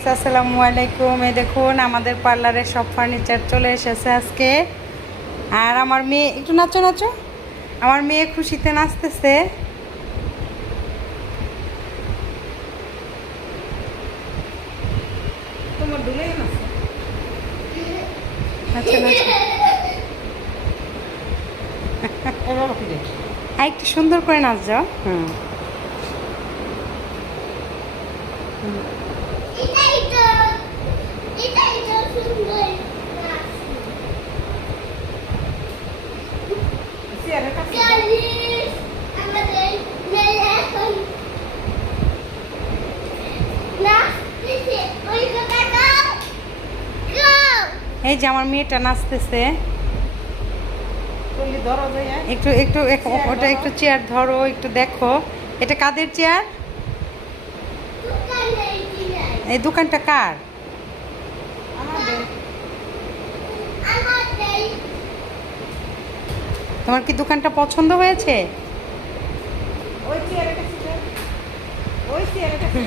আসসালামু আলাইকুম। এই দেখুন আমাদের পার্লারে সব ফার্নিচার চলে এসেছে আজকে। আর আমার মেয়ে একটু নাচো নাচো, আমার মেয়ে খুশিতে নাচতেছে। তোমার দুলেই আছে। নাচো নাচো। এবার ফিরে আর একটু সুন্দর করে নাচ যাও। এটাই তো সুন্দর নাচ। চেয়ারের কাছে চল্লিশ আমাদের মেয়ে এখন নাচতেছে। ওই কথাটা এই যে আমার মেয়েটা নাচতেছে। করলে ধরো যায়। একটু একটু ওটা একটু চেয়ার ধরো, একটু দেখো এটা কাদের চেয়ার। এই দোকানটা কার? আমাদের তোমার কি দোকানটা পছন্দ হয়েছে? ওই চেয়ারের কাছে ওই চেয়ারের কাছে